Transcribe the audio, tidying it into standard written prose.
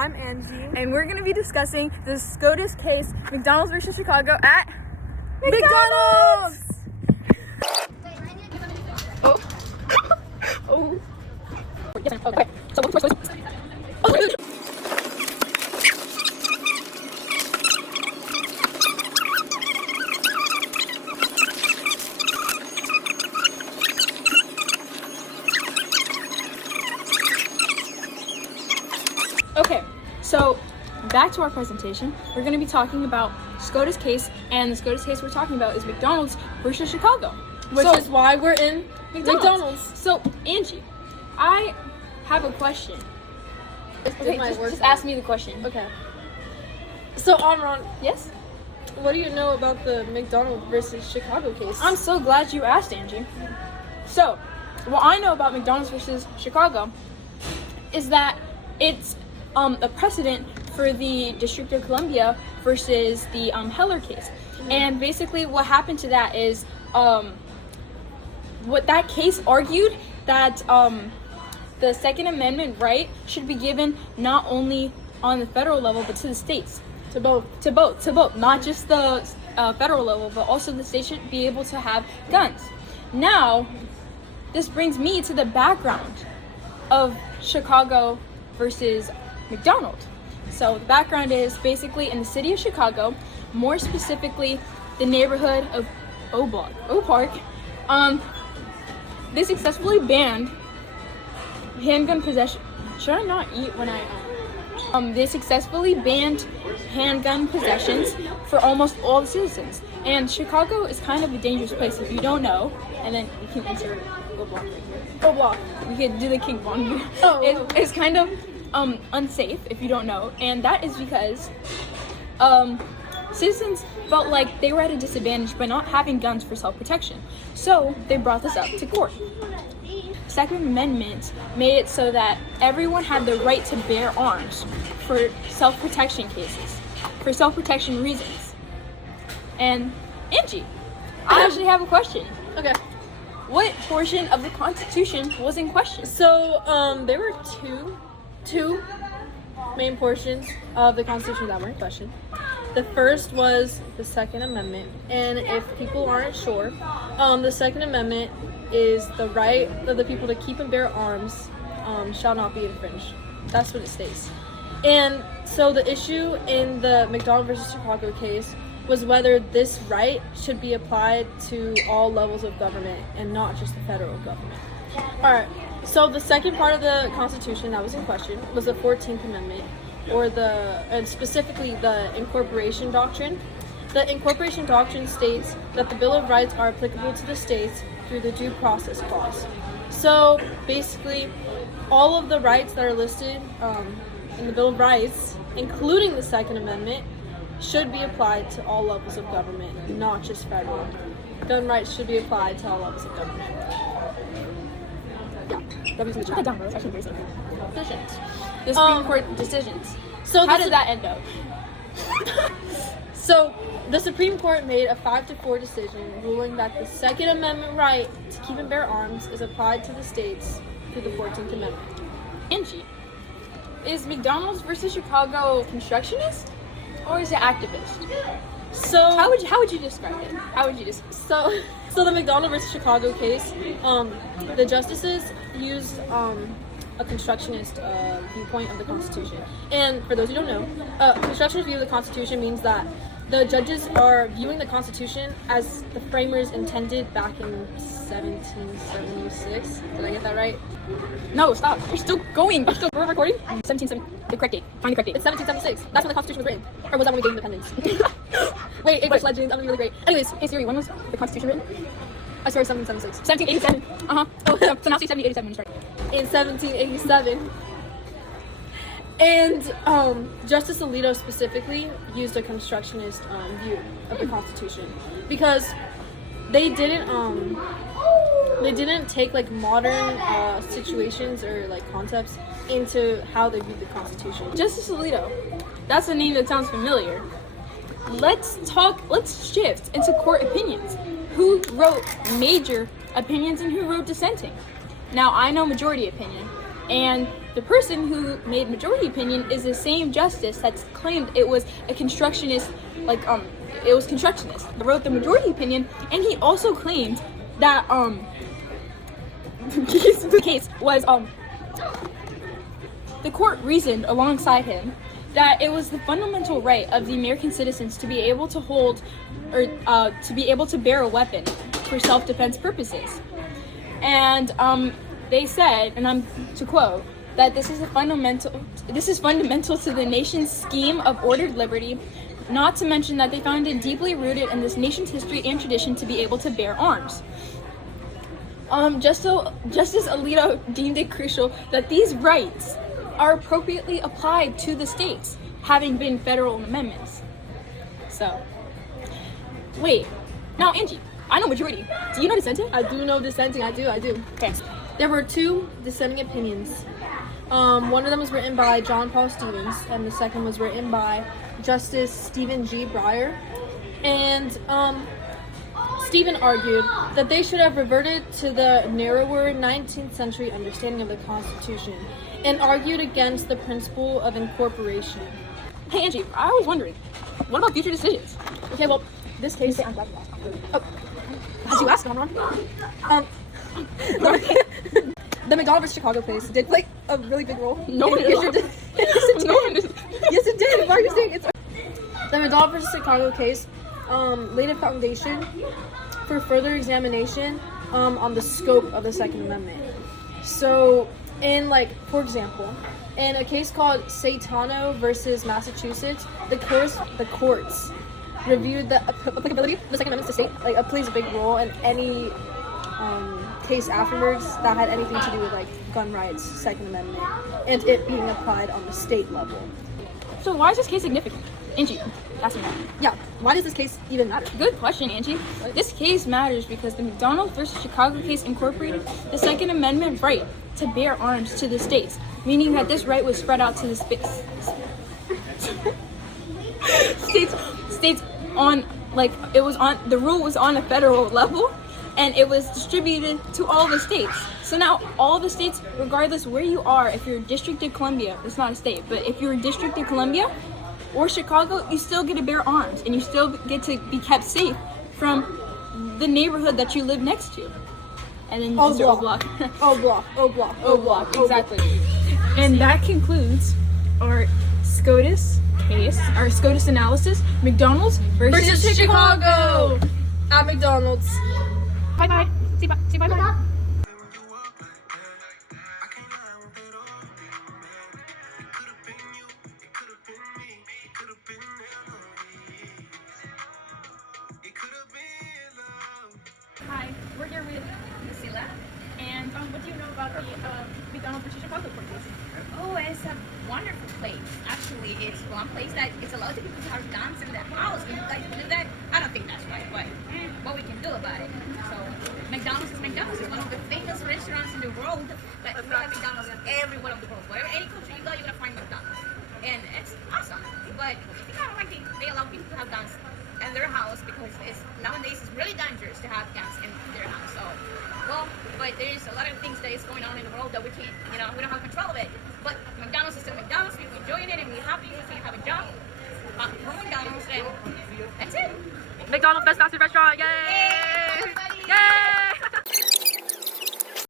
I'm Angie. And we're going to be discussing the SCOTUS case, McDonald's versus Chicago at McDonald's! Oh. Oh. Okay. So Okay, so back to our presentation. We're going to be talking about SCOTUS case, and the SCOTUS case we're talking about is McDonald's versus Chicago. Which is why we're in McDonald's. So, Angie, I have a question. Okay, just ask me the question. Okay. So, Amron, Yes? what do you know about the McDonald versus Chicago case? I'm so glad you asked, Angie. So, what I know about McDonald's versus Chicago is that it's a precedent for the District of Columbia versus the Heller case. Mm-hmm. And basically what happened to that is what that case argued that the Second Amendment right should be given not only on the federal level but to the states. To both. Not just the federal level, but also the states should be able to have guns. Now, this brings me to the background of Chicago versus McDonald. So the background is basically in the city of Chicago, more specifically the neighborhood of O Park, they successfully banned handgun possession. Should I not eat when I they successfully banned handgun possessions for almost all the citizens. And Chicago is kind of a dangerous place if you don't know. And then you can insert O Block right here. O Block. We could do the King Kong. It's kind of unsafe if you don't know, and that is because citizens felt like they were at a disadvantage by not having guns for self-protection. So they brought this up to court. Second Amendment made it so that everyone had the right to bear arms for self-protection cases, for self-protection reasons. And Angie, I actually have a question. Okay. What portion of the Constitution was in question? So, there were two main portions of the Constitution that were in question. The first was the Second Amendment, and if people aren't sure, the Second Amendment is the right of the people to keep and bear arms shall not be infringed. That's what it states. And so the issue in the McDonald versus Chicago case was whether this right should be applied to all levels of government and not just the federal government. Alright, so the second part of the Constitution that was in question was the 14th Amendment, and specifically the Incorporation Doctrine. The Incorporation Doctrine states that the Bill of Rights are applicable to the states through the Due Process Clause. So basically, all of the rights that are listed in the Bill of Rights, including the Second Amendment, should be applied to all levels of government, not just federal. Gun rights should be applied to all levels of government. Decisions. The Supreme Court decisions. So how did that end up? So the Supreme Court made a 5-4 decision ruling that the Second Amendment right to keep and bear arms is applied to the states through the 14th Amendment. Angie, is McDonald's versus Chicago constructionist or is it activist? So how would you describe it? So the McDonald versus Chicago case, the justices used a constructionist viewpoint of the Constitution. And for those who don't know, constructionist view of the Constitution means that the judges are viewing the Constitution as the framers intended back in 1776. Did I get that right? No, stop. You're still going. We're recording? 1770. The correct date. Find the correct date. It's 1776. That's when the Constitution was written. Or was that when we gained independence? Wait, English legends. I'm really great. Anyways, hey Siri, when was the Constitution written? I swear 1776. 1787. Oh, so now say 1787 when you start. In 1787. And Justice Alito specifically used a constructionist view of the Constitution because they didn't take like modern situations or like concepts into how they viewed the Constitution. Justice Alito, that's a name that sounds familiar. Let's shift into court opinions. Who wrote major opinions and who wrote dissenting? Now, I know majority opinion, and the person who made majority opinion is the same justice that's claimed it was a constructionist, it was constructionist that wrote the majority opinion, and he also claimed that the case was the court reasoned alongside him that it was the fundamental right of the American citizens to be able to hold or to be able to bear a weapon for self-defense purposes. And they said, and I'm to quote, that this is fundamental to the nation's scheme of ordered liberty, not to mention that they found it deeply rooted in this nation's history and tradition to be able to bear arms. Justice Alito deemed it crucial that these rights are appropriately applied to the states, having been federal amendments. So, wait, now Angie, I know majority. Do you know dissenting? I do know dissenting. I do. Okay. There were 2 dissenting opinions. One of them was written by John Paul Stevens, and the second was written by Justice Stephen G. Breyer. And Stephen argued that they should have reverted to the narrower 19th century understanding of the Constitution and argued against the principle of incorporation. Hey Angie, I was wondering, what about future decisions? Okay, well, this case... Oh, as you asked, Conron. The McDonald versus Chicago case did play a really big role. No one did. Yes, it did. Why are you saying it's... The McDonald versus Chicago case laid a foundation for further examination on the scope of the Second Amendment. So, for example, in a case called Saitano versus Massachusetts, the courts reviewed the applicability of the Second Amendment to state. It plays a big role in any case afterwards that had anything to do with gun rights, Second Amendment, and it being applied on the state level. So why is this case significant? Angie, ask me that. Yeah, why does this case even matter? Good question, Angie. This case matters because the McDonald versus Chicago case incorporated the Second Amendment right to bear arms to the states, meaning that this right was spread out to the states on, the rule was on a federal level, and it was distributed to all the states. So now all the states, regardless where you are, if you're District of Columbia, it's not a state, but if you're District of Columbia or Chicago, you still get to bear arms, and you still get to be kept safe from the neighborhood that you live next to. And then O block. block. Exactly. And that concludes our SCOTUS case, our SCOTUS analysis, McDonald's versus Chicago at McDonald's. Bye. Say bye. Hi, we're here with Lucila. And what do you know about the McDonald versus Chicago court case? Oh, it's a wonderful place. Actually, it's one place that it's allowed to people to have guns in their house. Do you guys believe that? I don't think that's right, but what we can do about it. So, McDonald's is McDonald's. It's one of the famous restaurants in the world. But you have McDonald's in every one of the world. Whatever any country you go, you're gonna find McDonald's, and it's awesome. But I think I don't like they allow people to have guns in their house because nowadays it's really dangerous to have guns in their house. So, but there's a lot of things that is going on in the world that we can't, we don't have control of it. But McDonald's is still McDonald's. People enjoying it and we're happy if we have a job from McDonald's, and that's it. McDonald's best fast food restaurant. Yay! Yay! Yay!